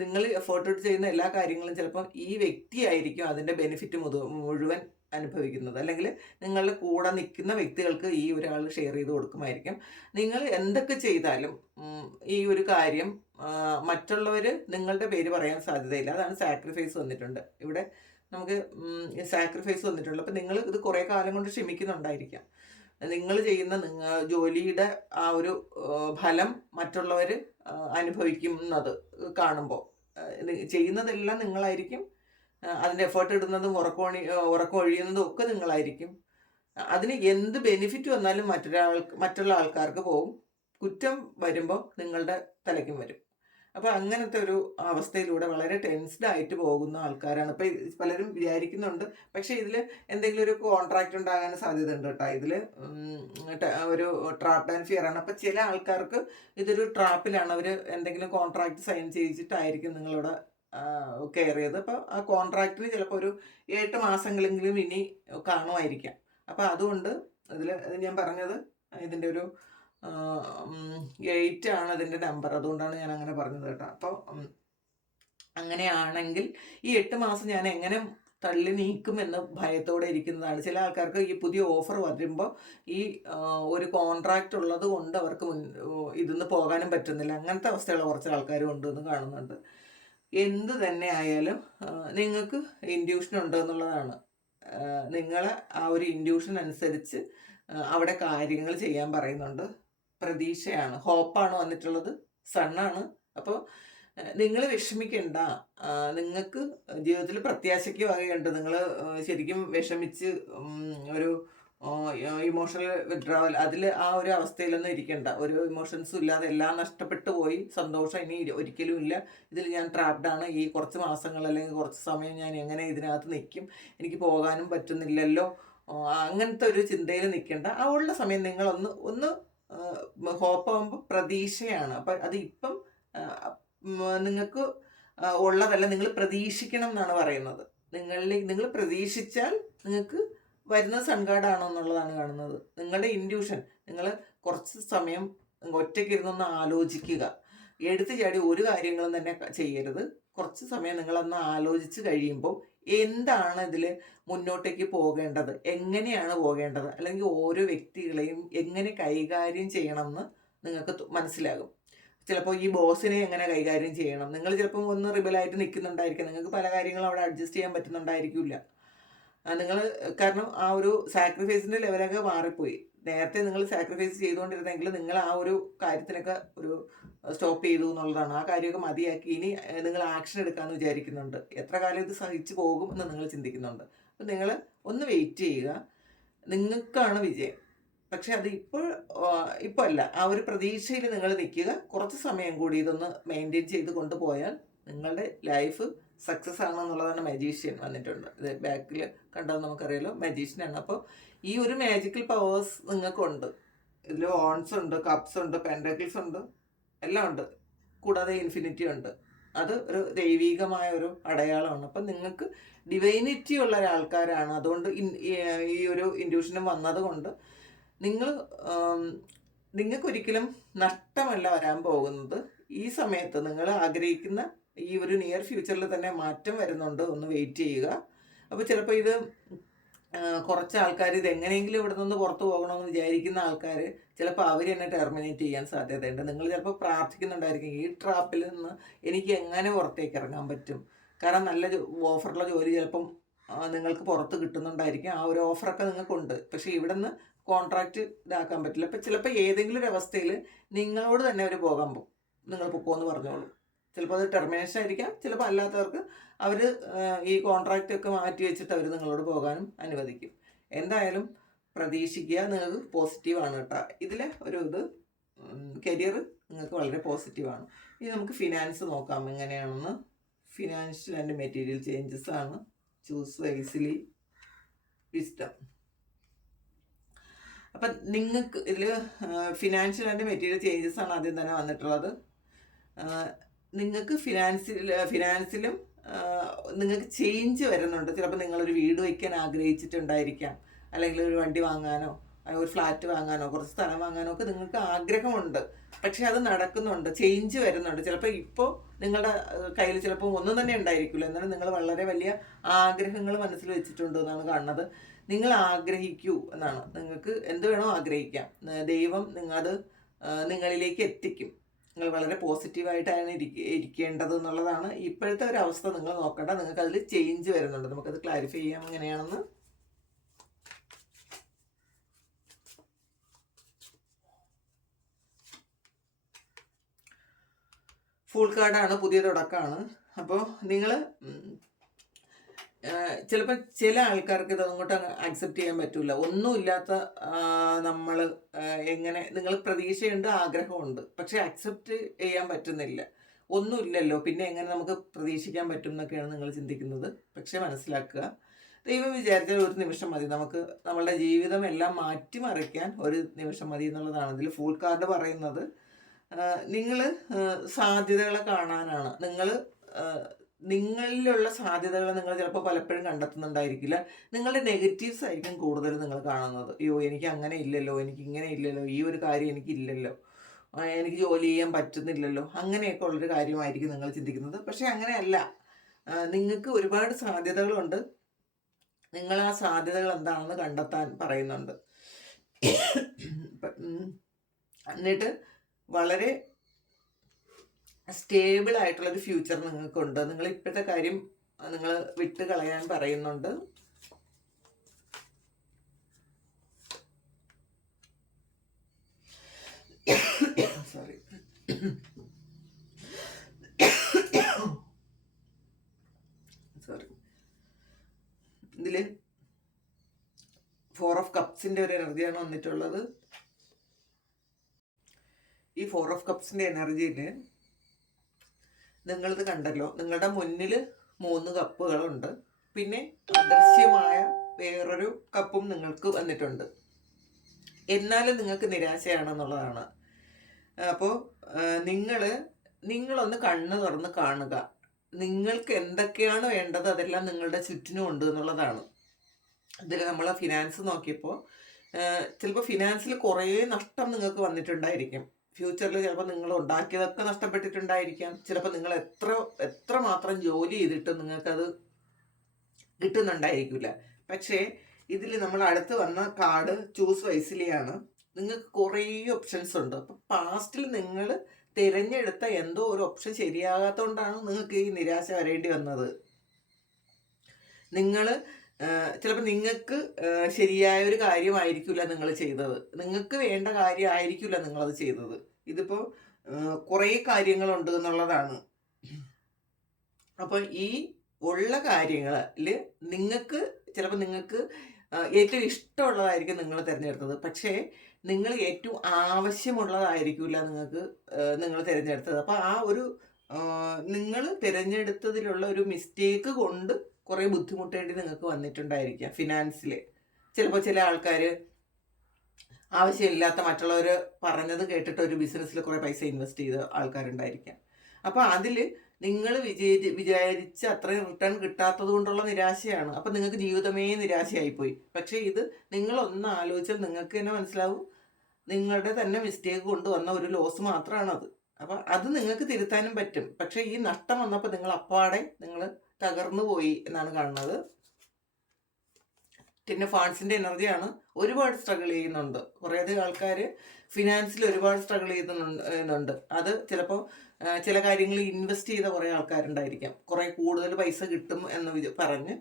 നിങ്ങൾ എഫേർട്ട് ഇട്ട് ചെയ്യുന്ന എല്ലാ കാര്യങ്ങളും ചിലപ്പോൾ ഈ വ്യക്തിയായിരിക്കും അതിൻ്റെ ബെനിഫിറ്റ് മുഴുവൻ അനുഭവിക്കുന്നത്. അല്ലെങ്കിൽ നിങ്ങളുടെ കൂടെ നിൽക്കുന്ന വ്യക്തികൾക്ക് ഈ ഒരാൾ ഷെയർ ചെയ്ത് കൊടുക്കുമായിരിക്കും. നിങ്ങൾ എന്തൊക്കെ ചെയ്താലും ഈ ഒരു കാര്യം മറ്റുള്ളവർ നിങ്ങളുടെ പേര് പറയാൻ സാധ്യതയില്ല. അതാണ് സാക്രിഫൈസ് വന്നിട്ടുണ്ട് ഇവിടെ. നമുക്ക് സാക്രിഫൈസ് വന്നിട്ടുണ്ട്. അപ്പം നിങ്ങൾ ഇത് കുറേ കാലം കൊണ്ട് ക്ഷമിക്കുന്നുണ്ടായിരിക്കാം. നിങ്ങൾ ചെയ്യുന്ന ജോലിയുടെ ആ ഒരു ഫലം മറ്റുള്ളവർ അനുഭവിക്കുന്നത് കാണുമ്പോൾ ചെയ്യുന്നതെല്ലാം നിങ്ങളായിരിക്കും. അതിൻ്റെ എഫേർട്ട് ഇടുന്നതും ഉറക്കം ഒഴിയുന്നതും ഒക്കെ നിങ്ങളായിരിക്കും. അതിന് എന്ത് ബെനിഫിറ്റ് വന്നാലും മറ്റുള്ള ആൾക്കാർക്ക് പോകും. കുറ്റം വരുമ്പോൾ നിങ്ങളുടെ തലയ്ക്കും വരും. അപ്പോൾ അങ്ങനത്തെ ഒരു അവസ്ഥയിലൂടെ വളരെ ടെൻസ്ഡ് ആയിട്ട് പോകുന്ന ആൾക്കാരാണ്. ഇപ്പോൾ പലരും വിചാരിക്കുന്നുണ്ട്, പക്ഷേ ഇതിൽ എന്തെങ്കിലും ഒരു കോൺട്രാക്റ്റ് ഉണ്ടാകാൻ സാധ്യത ഉണ്ട് കേട്ടോ. ഇതിൽ ഒരു ട്രാപ്പ് ആൻഡ് ഫിയർ ആണ്. അപ്പോൾ ചില ആൾക്കാർക്ക് ഇതൊരു ട്രാപ്പിലാണ്. അവർ എന്തെങ്കിലും കോൺട്രാക്റ്റ് സൈൻ ചെയ്യിച്ചിട്ടായിരിക്കും നിങ്ങളോട് കെയർ ചെയ്ത്. അപ്പോൾ ആ കോൺട്രാക്റ്റിന് ചിലപ്പോൾ ഒരു 8 മാസങ്ങളെങ്കിലും ഇനി കാണുമായിരിക്കാം. അപ്പോൾ അതുകൊണ്ട് ഇതിൽ ഞാൻ പറഞ്ഞത് ഇതിൻ്റെ ഒരു 8 ആണ് അതിൻ്റെ നമ്പർ. അതുകൊണ്ടാണ് ഞാൻ അങ്ങനെ പറഞ്ഞത് കേട്ടോ. അപ്പോൾ അങ്ങനെയാണെങ്കിൽ ഈ 8 മാസം ഞാൻ എങ്ങനെ തള്ളി നീക്കുമെന്ന് ഭയത്തോടെ ഇരിക്കുന്നതാണ്. ചില ആൾക്കാർക്ക് ഈ പുതിയ ഓഫർ വരുമ്പോൾ ഈ ഒരു കോൺട്രാക്റ്റ് ഉള്ളത് കൊണ്ട് അവർക്ക് ഇതിന്ന് പോകാനും പറ്റുന്നില്ല. അങ്ങനത്തെ അവസ്ഥയുള്ള കുറച്ച് ആൾക്കാരും ഉണ്ടെന്ന് കാണുന്നുണ്ട്. എന്ത് തന്നെ ആയാലും നിങ്ങൾക്ക് ഇൻഡ്യൂഷൻ ഉണ്ട് എന്നുള്ളതാണ്. നിങ്ങളെ ആ ഒരു ഇൻഡ്യൂഷൻ അനുസരിച്ച് അവിടെ കാര്യങ്ങൾ ചെയ്യാൻ പറയുന്നുണ്ട്. പ്രതീക്ഷയാണ്, ഹോപ്പാണ് വന്നിട്ടുള്ളത്, സണ്ണാണ്. അപ്പോൾ നിങ്ങൾ വിഷമിക്കണ്ട. നിങ്ങൾക്ക് ജീവിതത്തിൽ പ്രത്യാശയ്ക്ക് വകയുണ്ട്. നിങ്ങൾ ശരിക്കും വിഷമിച്ച് ഒരു ഇമോഷണൽ വിഡ്രോവൽ അതിൽ ആ ഒരു അവസ്ഥയിലൊന്നും ഇരിക്കണ്ട. ഒരു ഇമോഷൻസും ഇല്ലാതെ എല്ലാം നഷ്ടപ്പെട്ടു പോയി, സന്തോഷം ഇനി ഒരിക്കലും ഇല്ല, ഇതിൽ ഞാൻ ട്രാപ്ഡാണ്, ഈ കുറച്ച് മാസങ്ങൾ അല്ലെങ്കിൽ കുറച്ച് സമയം ഞാൻ എങ്ങനെ ഇതിനകത്ത് നിൽക്കും, എനിക്ക് പോകാനും പറ്റുന്നില്ലല്ലോ, അങ്ങനത്തെ ഒരു ചിന്തയിൽ നിൽക്കേണ്ട. ആ ഉള്ള സമയം നിങ്ങളൊന്ന് ഹോപ്പാകുമ്പോൾ പ്രതീക്ഷയാണ്. അപ്പം അത് ഇപ്പം നിങ്ങൾക്ക് ഉള്ളതല്ല, നിങ്ങൾ പ്രതീക്ഷിക്കണം എന്നാണ് പറയുന്നത്. നിങ്ങൾ പ്രതീക്ഷിച്ചാൽ നിങ്ങൾക്ക് വരുന്നത് സൺഗാർഡാണോ എന്നുള്ളതാണ് കാണുന്നത്. നിങ്ങളുടെ ഇൻഡ്യൂഷൻ, നിങ്ങൾ കുറച്ച് സമയം ഒറ്റയ്ക്കിരുന്നൊന്ന് ആലോചിക്കുക. എടുത്തു ചാടി ഒരു കാര്യങ്ങളും തന്നെ ചെയ്യരുത്. കുറച്ച് സമയം നിങ്ങളൊന്ന് ആലോചിച്ച് കഴിയുമ്പോൾ എന്താണ് ഇതിൽ മുന്നോട്ടേക്ക് പോകേണ്ടത്, എങ്ങനെയാണ് പോകേണ്ടത്, അല്ലെങ്കിൽ ഓരോ വ്യക്തികളെയും എങ്ങനെ കൈകാര്യം ചെയ്യണമെന്ന് നിങ്ങൾക്ക് മനസ്സിലാകും. ചിലപ്പോൾ ഈ ബോസിനെ എങ്ങനെ കൈകാര്യം ചെയ്യണം, നിങ്ങൾ ചിലപ്പോൾ ഒന്ന് റിബലായിട്ട് നിൽക്കുന്നുണ്ടായിരിക്കും, നിങ്ങൾക്ക് പല കാര്യങ്ങളും അവിടെ അഡ്ജസ്റ്റ് ചെയ്യാൻ പറ്റുന്നുണ്ടായിരിക്കില്ല. നിങ്ങൾ കാരണം ആ ഒരു സാക്രിഫൈസിൻ്റെ ലെവലൊക്കെ മാറിപ്പോയി. നേരത്തെ നിങ്ങൾ സാക്രിഫൈസ് ചെയ്തുകൊണ്ടിരുന്നെങ്കിൽ നിങ്ങൾ ആ ഒരു കാര്യത്തിനൊക്കെ ഒരു സ്റ്റോപ്പ് ചെയ്തു എന്നുള്ളതാണ്. ആ കാര്യമൊക്കെ മതിയാക്കി ഇനി നിങ്ങൾ ആക്ഷൻ എടുക്കാമെന്ന് വിചാരിക്കുന്നുണ്ട്. എത്ര കാലം ഇത് സഹിച്ചു പോകും എന്ന് നിങ്ങൾ ചിന്തിക്കുന്നുണ്ട്. അപ്പം നിങ്ങൾ ഒന്ന് വെയിറ്റ് ചെയ്യുക, നിങ്ങൾക്കാണ് വിജയം. പക്ഷെ അത് ഇപ്പോൾ അല്ല, ആ ഒരു പ്രതീക്ഷയിൽ നിങ്ങൾ നിൽക്കുക. കുറച്ച് സമയം കൂടി ഇതൊന്ന് മെയിൻറ്റെയിൻ ചെയ്ത് കൊണ്ടുപോയാൽ നിങ്ങളുടെ ലൈഫ് സക്സസ് ആണെന്നുള്ളതാണ്. മജീഷ്യൻ വന്നിട്ടുണ്ട്, ഇത് ബാക്കിൽ കണ്ടാൽ നമുക്കറിയാലോ, മജീഷ്യനാണ്. അപ്പോൾ ഈ ഒരു മാജിക്കൽ പവേഴ്സ് നിങ്ങൾക്കുണ്ട്. ഇതിൽ ഓൺസ് ഉണ്ട്, കപ്സ് ഉണ്ട്, പെൻഡക്കിൾസ് ഉണ്ട്, എല്ലാം ഉണ്ട്. കൂടാതെ ഇൻഫിനിറ്റി ഉണ്ട്. അത് ഒരു ദൈവികമായ ഒരു അടയാളമാണ്. അപ്പം നിങ്ങൾക്ക് ഡിവൈനിറ്റി ഉള്ള ഒരാൾക്കാരാണ്. അതുകൊണ്ട് ഈ ഒരു ഇൻഡ്യൂഷനും വന്നത് കൊണ്ട് നിങ്ങൾക്കൊരിക്കലും നഷ്ടമല്ല വരാൻ പോകുന്നത്. ഈ സമയത്ത് നിങ്ങൾ ആഗ്രഹിക്കുന്ന ഈ ഒരു നിയർ ഫ്യൂച്ചറിൽ തന്നെ മാറ്റം വരുന്നുണ്ട്. ഒന്ന് വെയിറ്റ് ചെയ്യുക. അപ്പോൾ ചിലപ്പോൾ ഇത് കുറച്ച് ആൾക്കാർ ഇത് എങ്ങനെയെങ്കിലും ഇവിടെ നിന്ന് പുറത്തു പോകണമെന്ന് വിചാരിക്കുന്ന ആൾക്കാർ ചിലപ്പോൾ അവർ തന്നെ ടെർമിനേറ്റ് ചെയ്യാൻ സാധ്യതയുണ്ട്. നിങ്ങൾ ചിലപ്പോൾ പ്രാർത്ഥിക്കുന്നുണ്ടായിരിക്കും, ഈ ട്രാപ്പിൽ നിന്ന് എനിക്ക് എങ്ങനെ പുറത്തേക്ക് ഇറങ്ങാൻ പറ്റും. കാരണം നല്ല ഓഫറുള്ള ജോലി ചിലപ്പം നിങ്ങൾക്ക് പുറത്ത് കിട്ടുന്നുണ്ടായിരിക്കും. ആ ഒരു ഓഫറൊക്കെ നിങ്ങൾക്കുണ്ട്. പക്ഷേ ഇവിടെ നിന്ന് കോൺട്രാക്റ്റ് ഇതാക്കാൻ പറ്റില്ല. അപ്പം ചിലപ്പോൾ ഏതെങ്കിലും ഒരു അവസ്ഥയിൽ നിങ്ങളോട് തന്നെ അവർ പോകാൻ പോകും, നിങ്ങൾ പൊക്കോന്ന് പറഞ്ഞോളൂ. ചിലപ്പോൾ അത് ടെർമിനേഷൻ ആയിരിക്കാം, ചിലപ്പോൾ അല്ലാത്തവർക്ക് അവർ ഈ കോൺട്രാക്റ്റ് ഒക്കെ മാറ്റി വെച്ചിട്ട് അവർ നിങ്ങളോട് പോകാനും അനുവദിക്കും. എന്തായാലും പ്രതീക്ഷിക്കുക, നിങ്ങൾക്ക് പോസിറ്റീവാണ് കേട്ടോ. ഇതിലെ ഒരു കരിയർ നിങ്ങൾക്ക് വളരെ പോസിറ്റീവാണ്. ഇനി നമുക്ക് ഫിനാൻസ് നോക്കാം എങ്ങനെയാണെന്ന്. ഫിനാൻഷ്യൽ ആൻഡ് മെറ്റീരിയൽ ചേഞ്ചസ് ആണ്. Choose wisely, wisdom. അപ്പം നിങ്ങൾക്ക് ഇതിൽ ഫിനാൻഷ്യൽ ആൻഡ് മെറ്റീരിയൽ ചേഞ്ചസ് ആണ് ആദ്യം തന്നെ വന്നിട്ടുള്ളത്. നിങ്ങൾക്ക് ഫിനാൻസിലും നിങ്ങൾക്ക് ചേഞ്ച് വരുന്നുണ്ട്. ചിലപ്പോൾ നിങ്ങളൊരു വീട് വയ്ക്കാൻ ആഗ്രഹിച്ചിട്ടുണ്ടായിരിക്കാം, അല്ലെങ്കിൽ ഒരു വണ്ടി വാങ്ങാനോ ഒരു ഫ്ലാറ്റ് വാങ്ങാനോ കുറച്ച് സ്ഥലം വാങ്ങാനോ ഒക്കെ നിങ്ങൾക്ക് ആഗ്രഹമുണ്ട്. പക്ഷെ അത് നടക്കുന്നുണ്ട്, ചേഞ്ച് വരുന്നുണ്ട്. ചിലപ്പോൾ ഇപ്പോൾ നിങ്ങളുടെ കയ്യിൽ ചിലപ്പോൾ ഒന്നും തന്നെ ഉണ്ടായിരിക്കില്ല, എന്നാലും നിങ്ങൾ വളരെ വലിയ ആഗ്രഹങ്ങൾ മനസ്സിൽ വെച്ചിട്ടുണ്ട് എന്നാണ് കാണുന്നത്. നിങ്ങൾ ആഗ്രഹിക്കൂ എന്നാണ്. നിങ്ങൾക്ക് എന്ത് വേണോ ആഗ്രഹിക്കാം. ദൈവം അത് നിങ്ങളിലേക്ക് എത്തിക്കും. നിങ്ങൾ വളരെ പോസിറ്റീവായിട്ടാണ് ഇരിക്കേണ്ടത് എന്നുള്ളതാണ് ഇപ്പോഴത്തെ ഒരു അവസ്ഥ. നിങ്ങൾ നോക്കണ്ട, നിങ്ങൾക്ക് അതിൽ ചേഞ്ച് വരുന്നുണ്ട്. നമുക്കത് ക്ലാരിഫൈ ചെയ്യാം എങ്ങനെയാണെന്ന്. ഫുൾ കാർഡാണ്, പുതിയ തുടക്കമാണ്. അപ്പോൾ നിങ്ങൾ ചിലപ്പോൾ ചില ആൾക്കാർക്ക് ഇത് അങ്ങോട്ട് അക്സെപ്റ്റ് ചെയ്യാൻ പറ്റില്ല. ഒന്നുമില്ലാത്ത നമ്മൾ എങ്ങനെ, നിങ്ങൾ പ്രതീക്ഷയുണ്ട്, ആഗ്രഹമുണ്ട്, പക്ഷെ അക്സെപ്റ്റ് ചെയ്യാൻ പറ്റുന്നില്ല. ഒന്നുമില്ലല്ലോ, പിന്നെ എങ്ങനെ നമുക്ക് പ്രതീക്ഷിക്കാൻ പറ്റും എന്നൊക്കെയാണ് നിങ്ങൾ ചിന്തിക്കുന്നത്. പക്ഷെ മനസ്സിലാക്കുക, ദൈവം വിചാരിച്ചാൽ ഒരു നിമിഷം മതി. നമുക്ക് നമ്മളുടെ ജീവിതം എല്ലാം മാറ്റിമറിക്കാൻ ഒരു നിമിഷം മതി എന്നുള്ളതാണ് ഇതിൽ ഫുൾ കാർഡ് പറയുന്നത്. നിങ്ങൾ സാധ്യതകളെ കാണാനാണ്. നിങ്ങളിലുള്ള സാധ്യതകൾ നിങ്ങൾ ചിലപ്പോൾ പലപ്പോഴും കണ്ടെത്തുന്നുണ്ടായിരിക്കില്ല. നിങ്ങളുടെ നെഗറ്റീവ്സ് ആയിരിക്കും കൂടുതൽ നിങ്ങൾ കാണുന്നത്. അയ്യോ എനിക്ക് അങ്ങനെ ഇല്ലല്ലോ, എനിക്ക് ഇങ്ങനെ ഇല്ലല്ലോ, ഈ ഒരു കാര്യം എനിക്കില്ലല്ലോ, എനിക്ക് ജോലി ചെയ്യാൻ പറ്റുന്നില്ലല്ലോ, അങ്ങനെയൊക്കെ ഉള്ളൊരു കാര്യമായിരിക്കും നിങ്ങൾ ചിന്തിക്കുന്നത്. പക്ഷെ അങ്ങനെയല്ല, നിങ്ങൾക്ക് ഒരുപാട് സാധ്യതകളുണ്ട്. നിങ്ങൾ ആ സാധ്യതകൾ എന്താണെന്ന് കണ്ടെത്താൻ പറയുന്നുണ്ട്. എന്നിട്ട് വളരെ സ്റ്റേബിൾ ആയിട്ടുള്ളൊരു ഫ്യൂച്ചർ നിങ്ങൾക്കുണ്ട്. നിങ്ങൾ ഇപ്പോഴത്തെ കാര്യം നിങ്ങൾ വിട്ട് കളയാൻ പറയുന്നുണ്ട്. സോറി. ഇതിൽ 4 ഓഫ് കപ്സിൻ്റെ ഒരു എനർജിയാണ് വന്നിട്ടുള്ളത്. ഈ 4 ഓഫ് കപ്സിൻ്റെ എനർജിയിൽ നിങ്ങളിത് കണ്ടല്ലോ, നിങ്ങളുടെ മുന്നിൽ 3 കപ്പുകളുണ്ട്, പിന്നെ അദൃശ്യമായ വേറൊരു കപ്പും നിങ്ങൾക്ക് വന്നിട്ടുണ്ട്. എന്നാലും നിങ്ങൾക്ക് നിരാശയാണെന്നുള്ളതാണ്. അപ്പോൾ നിങ്ങളൊന്ന് കണ്ണ് തുറന്ന് കാണുക. നിങ്ങൾക്ക് എന്തൊക്കെയാണ് വേണ്ടത് അതെല്ലാം നിങ്ങളുടെ ചുറ്റിനും ഉണ്ട് എന്നുള്ളതാണ്. ഇതിൽ നമ്മൾ ഫിനാൻസ് നോക്കിയപ്പോൾ ചിലപ്പോൾ ഫിനാൻസിൽ കുറേ നഷ്ടം നിങ്ങൾക്ക് വന്നിട്ടുണ്ടായിരിക്കും. ഫ്യൂച്ചറിൽ ചിലപ്പോൾ നിങ്ങൾ ഉണ്ടാക്കിയതൊക്കെ നഷ്ടപ്പെട്ടിട്ടുണ്ടായിരിക്കാം. ചിലപ്പോൾ നിങ്ങൾ എത്ര മാത്രം ജോലി ചെയ്തിട്ട് നിങ്ങൾക്കത് കിട്ടുന്നുണ്ടായിരിക്കില്ല. പക്ഷേ ഇതിൽ നമ്മൾ അടുത്ത് വന്ന കാർഡ് ചൂസ് വൈസിലിയാണ്. നിങ്ങൾക്ക് കുറേ ഓപ്ഷൻസ് ഉണ്ട്. അപ്പം പാസ്റ്റിൽ നിങ്ങൾ തിരഞ്ഞെടുത്ത എന്തോ ഒരു ഓപ്ഷൻ ശരിയാകാത്തതുകൊണ്ടാണ് നിങ്ങൾക്ക് ഈ നിരാശ വരേണ്ടി വന്നത്. നിങ്ങൾ ചിലപ്പോൾ നിങ്ങൾക്ക് ശരിയായ ഒരു കാര്യമായിരിക്കില്ല നിങ്ങൾ ചെയ്തത്, നിങ്ങൾക്ക് വേണ്ട കാര്യമായിരിക്കില്ല നിങ്ങളത് ചെയ്തത്. ഇതിപ്പോൾ കുറേ കാര്യങ്ങളുണ്ട് എന്നുള്ളതാണ്. അപ്പോൾ ഈ ഉള്ള കാര്യങ്ങളിൽ ചിലപ്പോൾ നിങ്ങൾക്ക് ഏറ്റവും ഇഷ്ടമുള്ളതായിരിക്കും നിങ്ങൾ തിരഞ്ഞെടുത്തത്, പക്ഷേ നിങ്ങൾ ഏറ്റവും ആവശ്യമുള്ളതായിരിക്കില്ല നിങ്ങൾ തിരഞ്ഞെടുത്തത്. അപ്പോൾ ആ ഒരു നിങ്ങൾ തിരഞ്ഞെടുത്തതിലുള്ള ഒരു മിസ്റ്റേക്ക് കൊണ്ട് കുറേ ബുദ്ധിമുട്ടേണ്ടി നിങ്ങൾക്ക് വന്നിട്ടുണ്ടായിരിക്കാം ഫിനാൻസിൽ. ചിലപ്പോൾ ചില ആൾക്കാർ ആവശ്യമില്ലാത്ത മറ്റുള്ളവർ പറഞ്ഞത് കേട്ടിട്ട് ഒരു ബിസിനസ്സിൽ കുറേ പൈസ ഇൻവെസ്റ്റ് ചെയ്ത ആൾക്കാരുണ്ടായിരിക്കാം. അപ്പോൾ അതിൽ നിങ്ങൾ വിചാരിച്ച അത്രയും റിട്ടേൺ കിട്ടാത്തത് കൊണ്ടുള്ള നിരാശയാണ്. അപ്പം നിങ്ങൾക്ക് ജീവിതമേ നിരാശയായിപ്പോയി. പക്ഷേ ഇത് നിങ്ങളൊന്ന് ആലോചിച്ചാൽ നിങ്ങൾക്ക് തന്നെ മനസ്സിലാവും, നിങ്ങളുടെ തന്നെ മിസ്റ്റേക്ക് കൊണ്ട് വന്ന ഒരു ലോസ് മാത്രമാണത്. അപ്പം അത് നിങ്ങൾക്ക് തിരുത്താനും പറ്റും. പക്ഷേ ഈ നഷ്ടം വന്നപ്പോൾ നിങ്ങൾ അപ്പാടെ നിങ്ങൾ തകർന്നു പോയി എന്നാണ് കാണുന്നത്. പിന്നെ ഫണ്ട്സിൻ്റെ എനർജിയാണ്. ഒരുപാട് സ്ട്രഗിൾ ചെയ്യുന്നുണ്ട്. കുറേയധികം ആൾക്കാർ ഫിനാൻസിൽ ഒരുപാട് സ്ട്രഗിൾ ചെയ്യുന്നുണ്ട്. അത് ചിലപ്പോൾ ചില കാര്യങ്ങൾ ഇൻവെസ്റ്റ് ചെയ്ത കുറേ ആൾക്കാരുണ്ടായിരിക്കാം. കുറേ കൂടുതൽ പൈസ കിട്ടും എന്ന് പറഞ്ഞ്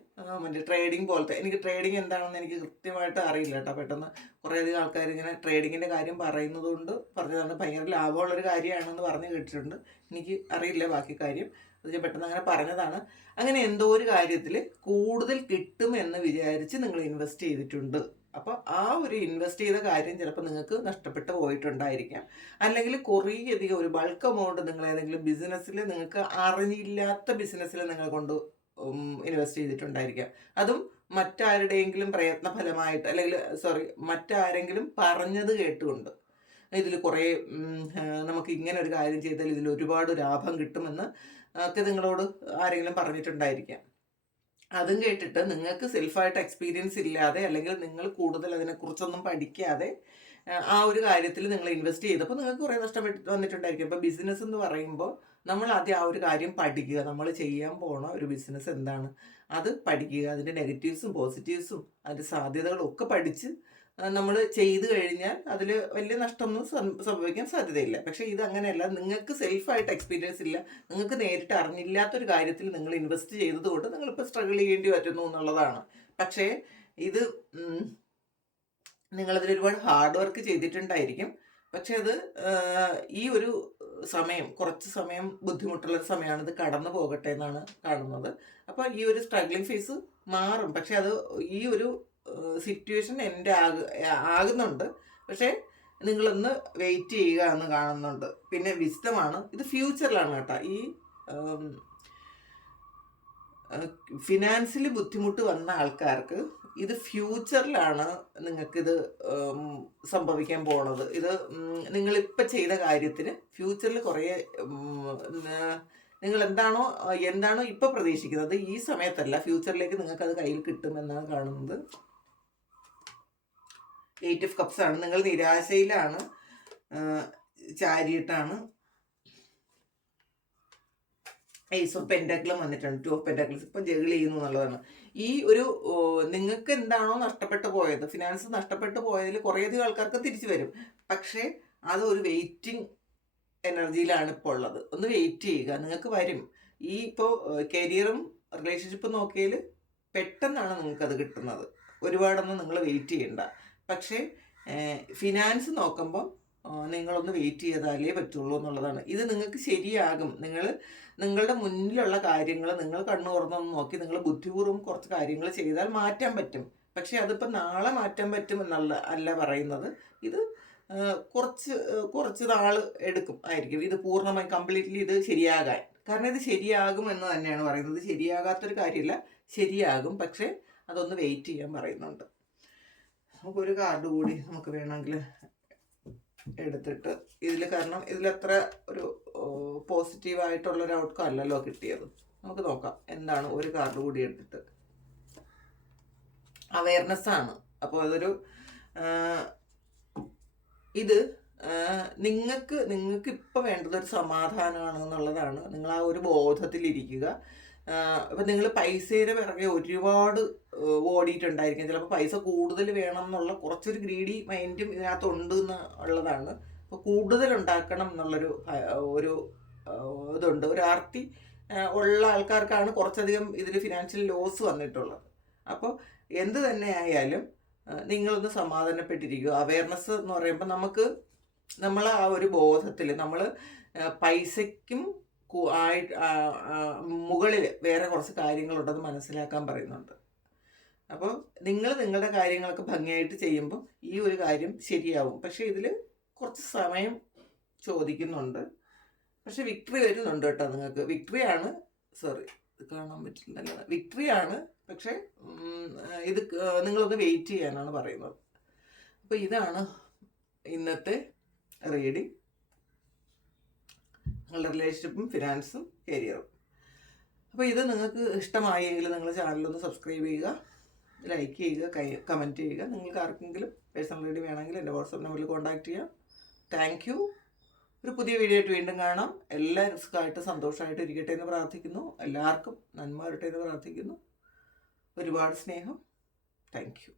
മറ്റേ ട്രേഡിങ് പോലത്തെ, എനിക്ക് ട്രേഡിങ് എന്താണെന്ന് എനിക്ക് കൃത്യമായിട്ട് അറിയില്ല കേട്ടോ. പെട്ടെന്ന് കുറേയധികം ആൾക്കാർ ഇങ്ങനെ ട്രേഡിങ്ങിൻ്റെ കാര്യം പറയുന്നത് കൊണ്ട് പറഞ്ഞതാണ്. ഭയങ്കര ലാഭമുള്ളൊരു കാര്യമാണെന്ന് പറഞ്ഞ് കേട്ടിട്ടുണ്ട്. എനിക്ക് അറിയില്ല ബാക്കി കാര്യം, അത് ഞാൻ പെട്ടെന്ന് അങ്ങനെ പറഞ്ഞതാണ്. അങ്ങനെ എന്തോ ഒരു കാര്യത്തിൽ കൂടുതൽ കിട്ടും എന്ന് വിചാരിച്ച് നിങ്ങൾ ഇൻവെസ്റ്റ് ചെയ്തിട്ടുണ്ട്. അപ്പോൾ ആ ഒരു ഇൻവെസ്റ്റ് ചെയ്ത കാര്യം ചിലപ്പോൾ നിങ്ങൾക്ക് നഷ്ടപ്പെട്ടു പോയിട്ടുണ്ടായിരിക്കാം. അല്ലെങ്കിൽ കുറേയധികം ഒരു ബൾക്ക് എമൗണ്ട് നിങ്ങൾ ഏതെങ്കിലും ബിസിനസ്സിൽ നിങ്ങൾക്ക് അറിഞ്ഞില്ലാത്ത ബിസിനസ്സിൽ നിങ്ങൾ കൊണ്ട് ഇൻവെസ്റ്റ് ചെയ്തിട്ടുണ്ടായിരിക്കാം. അതും മറ്റാരുടെയെങ്കിലും പ്രയത്നഫലമായിട്ട്, അല്ലെങ്കിൽ മറ്റാരെങ്കിലും പറഞ്ഞത് കേട്ടുകൊണ്ട്, ഇതിൽ കുറേ നമുക്ക് ഇങ്ങനെ ഒരു കാര്യം ചെയ്താൽ ഇതിൽ ഒരുപാട് ലാഭം കിട്ടുമെന്ന് ഒക്കെ നിങ്ങളോട് ആരെങ്കിലും പറഞ്ഞിട്ടുണ്ടായിരിക്കാം. അതും കേട്ടിട്ട് നിങ്ങൾക്ക് സെൽഫായിട്ട് എക്സ്പീരിയൻസ് ഇല്ലാതെ, അല്ലെങ്കിൽ നിങ്ങൾ കൂടുതൽ അതിനെക്കുറിച്ചൊന്നും പഠിക്കാതെ ആ ഒരു കാര്യത്തിൽ നിങ്ങൾ ഇൻവെസ്റ്റ് ചെയ്തപ്പോൾ നിങ്ങൾക്ക് കുറേ നഷ്ടം വന്നിട്ടുണ്ടായിരിക്കും. ഇപ്പോൾ ബിസിനസ് എന്ന് പറയുമ്പോൾ നമ്മൾ ആദ്യം ആ ഒരു കാര്യം പഠിക്കുക. നമ്മൾ ചെയ്യാൻ പോണ ഒരു ബിസിനസ് എന്താണ് അത് പഠിക്കുക. അതിൻ്റെ നെഗറ്റീവ്സും പോസിറ്റീവ്സും അതിൻ്റെ സാധ്യതകളും ഒക്കെ പഠിച്ച് നമ്മൾ ചെയ്തു കഴിഞ്ഞാൽ അതിൽ വലിയ നഷ്ടമൊന്നും സംഭവിക്കാൻ സാധ്യതയില്ല. പക്ഷേ ഇത് അങ്ങനെയല്ല. നിങ്ങൾക്ക് സെൽഫായിട്ട് എക്സ്പീരിയൻസ് ഇല്ല, നിങ്ങൾക്ക് നേരിട്ട് അറിഞ്ഞില്ലാത്തൊരു കാര്യത്തിൽ നിങ്ങൾ ഇൻവെസ്റ്റ് ചെയ്തത് കൊണ്ട് നിങ്ങളിപ്പോൾ സ്ട്രഗിൾ ചെയ്യേണ്ടി വരുന്നു എന്നുള്ളതാണ്. പക്ഷേ ഇത് നിങ്ങളതിൽ ഒരുപാട് ഹാർഡ് വർക്ക് ചെയ്തിട്ടുണ്ടായിരിക്കും. പക്ഷേ അത് ഈ ഒരു സമയം, കുറച്ച് സമയം ബുദ്ധിമുട്ടുള്ളൊരു സമയമാണ്. ഇത് കടന്നു പോകട്ടെ എന്നാണ് കാണുന്നത്. അപ്പോൾ ഈ ഒരു സ്ട്രഗ്ലിംഗ് ഫേസ് മാറും. പക്ഷെ അത് ഈ ഒരു സിറ്റുവേഷൻ എൻ്റെ ആകുന്നുണ്ട്. പക്ഷേ നിങ്ങളൊന്ന് വെയിറ്റ് ചെയ്യുക എന്ന് കാണുന്നുണ്ട്. പിന്നെ വിസ്ഡമാണ്. ഇത് ഫ്യൂച്ചറിലാണ് കേട്ടോ. ഈ ഫിനാൻസിൽ ബുദ്ധിമുട്ട് വന്ന ആൾക്കാർക്ക് ഇത് ഫ്യൂച്ചറിലാണ് നിങ്ങൾക്കിത് സംഭവിക്കാൻ പോണത്. ഇത് നിങ്ങളിപ്പോൾ ചെയ്ത കാര്യത്തിന് ഫ്യൂച്ചറിൽ കുറേ നിങ്ങൾ എന്താണോ ഇപ്പോൾ പ്രതീക്ഷിക്കുന്നത് ഈ സമയത്തല്ല, ഫ്യൂച്ചറിലേക്ക് നിങ്ങൾക്കത് കയ്യിൽ കിട്ടുമെന്നാണ് കാണുന്നത്. 8 ഓഫ് കപ്സ് ആണ്. നിങ്ങൾ നിരാശയിലാണ്. ചാരിയറ്റാണ്. ഏസ് ഓഫ് പെൻറ്റാക്കിളും വന്നിട്ടുണ്ട്. 2 ഓഫ് പെൻറ്റാക്കിൾസ്. ഇപ്പം ജഗിൾ ചെയ്യുന്നു എന്നുള്ളതാണ്. ഈ ഒരു നിങ്ങൾക്ക് എന്താണോ നഷ്ടപ്പെട്ടു പോയത്, ഫിനാൻസ് നഷ്ടപ്പെട്ടു പോയതിൽ കുറേയധികം ആൾക്കാർക്ക് തിരിച്ചു വരും. പക്ഷേ അത് ഒരു വെയിറ്റിംഗ് എനർജിയിലാണ് ഇപ്പോൾ ഉള്ളത്. ഒന്ന് വെയിറ്റ് ചെയ്യുക, നിങ്ങൾക്ക് വരും. ഈ ഇപ്പോൾ കരിയറും റിലേഷൻഷിപ്പും നോക്കിയാൽ പെട്ടെന്നാണ് നിങ്ങൾക്കത് കിട്ടുന്നത്. ഒരുപാടൊന്നും നിങ്ങൾ വെയിറ്റ് ചെയ്യണ്ട. പക്ഷേ ഫിനാൻസ് നോക്കുമ്പോൾ നിങ്ങളൊന്ന് വെയിറ്റ് ചെയ്താലേ പറ്റുള്ളൂ എന്നുള്ളതാണ്. ഇത് നിങ്ങൾക്ക് ശരിയാകും. നിങ്ങളുടെ മുന്നിലുള്ള കാര്യങ്ങൾ നിങ്ങൾ കണ്ണു തുറന്നൊന്ന് നോക്കി നിങ്ങൾ ബുദ്ധിപൂർവ്വം കുറച്ച് കാര്യങ്ങൾ ചെയ്താൽ മാറ്റാൻ പറ്റും. പക്ഷേ അതിപ്പോൾ നാളെ മാറ്റാൻ പറ്റും അല്ല പറയുന്നത്. ഇത് കുറച്ച് നാൾ എടുക്കും ആയിരിക്കും ഇത് പൂർണ്ണമായി കംപ്ലീറ്റ്ലി ഇത് ശരിയാകാൻ. കാരണം ഇത് ശരിയാകും എന്ന് തന്നെയാണ് പറയുന്നത്. ശരിയാകാത്തൊരു കാര്യമില്ല, ശരിയാകും. പക്ഷേ അതൊന്ന് വെയിറ്റ് ചെയ്യാൻ പറയുന്നുണ്ട്. നമുക്കൊരു കാർഡ് കൂടി നമുക്ക് വേണമെങ്കിൽ എടുത്തിട്ട് കാരണം ഇതിലത്ര ഒരു പോസിറ്റീവായിട്ടുള്ളൊരു ഔട്ട്കം അല്ലല്ലോ കിട്ടിയത്. നമുക്ക് നോക്കാം എന്താണ്. ഒരു കാർഡ് കൂടി എടുത്തിട്ട് അവയർനെസ്സാണ്. അപ്പോൾ അതൊരു ഇത് നിങ്ങൾക്ക് ഇപ്പോൾ വേണ്ടതൊരു സമാധാനമാണ് എന്നുള്ളതാണ്. നിങ്ങൾ ആ ഒരു ബോധത്തിലിരിക്കുക. ഇപ്പം നിങ്ങൾ പൈസയുടെ പിറകെ ഒരുപാട് ഓടിയിട്ടുണ്ടായിരിക്കും. ചിലപ്പോൾ പൈസ കൂടുതൽ വേണം എന്നുള്ള കുറച്ചൊരു ഗ്രീഡി മൈൻഡും ഇതിനകത്തുണ്ട് എന്നുള്ളതാണ്. അപ്പോൾ കൂടുതൽ ഉണ്ടാക്കണം എന്നുള്ളൊരു ഇതുണ്ട്. ഒരു ആർത്തി ഉള്ള ആൾക്കാർക്കാണ് കുറച്ചധികം ഇതിൽ ഫിനാൻഷ്യൽ ലോസ് വന്നിട്ടുള്ളത്. അപ്പോൾ എന്ത് തന്നെ ആയാലും നിങ്ങളൊന്ന് സമാധാനപ്പെട്ടിരിക്കുക. അവയർനെസ് എന്ന് പറയുമ്പോൾ നമ്മൾ ആ ഒരു ബോധത്തിൽ നമ്മൾ പൈസയ്ക്കും മുകളിൽ വേറെ കുറച്ച് കാര്യങ്ങളുണ്ടെന്ന് മനസ്സിലാക്കാൻ പറയുന്നുണ്ട്. അപ്പോൾ നിങ്ങളുടെ കാര്യങ്ങളൊക്കെ ഭംഗിയായിട്ട് ചെയ്യുമ്പോൾ ഈ ഒരു കാര്യം ശരിയാവും. പക്ഷേ ഇതിൽ കുറച്ച് സമയം ചോദിക്കുന്നുണ്ട്. പക്ഷെ വിക്ടറി വരുന്നുണ്ട് കേട്ടോ നിങ്ങൾക്ക്. വിക്ടറിയാണ്, സോറി ഇത് കാണാൻ പറ്റില്ലല്ലോ, വിക്ടറിയാണ്. പക്ഷേ ഇത് നിങ്ങളൊന്ന് വെയിറ്റ് ചെയ്യാനാണ് പറയുന്നത്. അപ്പോൾ ഇതാണ് ഇന്നത്തെ റീഡിങ്. നിങ്ങളുടെ റിലേഷൻഷിപ്പും ഫിനാൻസും കരിയറും. അപ്പോൾ ഇത് നിങ്ങൾക്ക് ഇഷ്ടമായെങ്കിൽ നിങ്ങൾ ചാനലൊന്ന് സബ്സ്ക്രൈബ് ചെയ്യുക, ലൈക്ക് ചെയ്യുക, കമൻറ്റ് ചെയ്യുക. നിങ്ങൾക്ക് ആർക്കെങ്കിലും പേഴ്സണൽ റീഡിങ് വേണമെങ്കിൽ എൻ്റെ വാട്സാപ്പ് നമ്പറിൽ കോൺടാക്റ്റ് ചെയ്യാം. Thank you. ഒരു പുതിയ വീഡിയോ ആയിട്ട് വീണ്ടും കാണാം. എല്ലാവരും സുഖമായിട്ട് സന്തോഷമായിട്ട് ഇരിക്കട്ടെ എന്ന് പ്രാർത്ഥിക്കുന്നു. എല്ലാവർക്കും നന്മ വരട്ടെ എന്ന് പ്രാർത്ഥിക്കുന്നു. ഒരുപാട് സ്നേഹം. Thank you.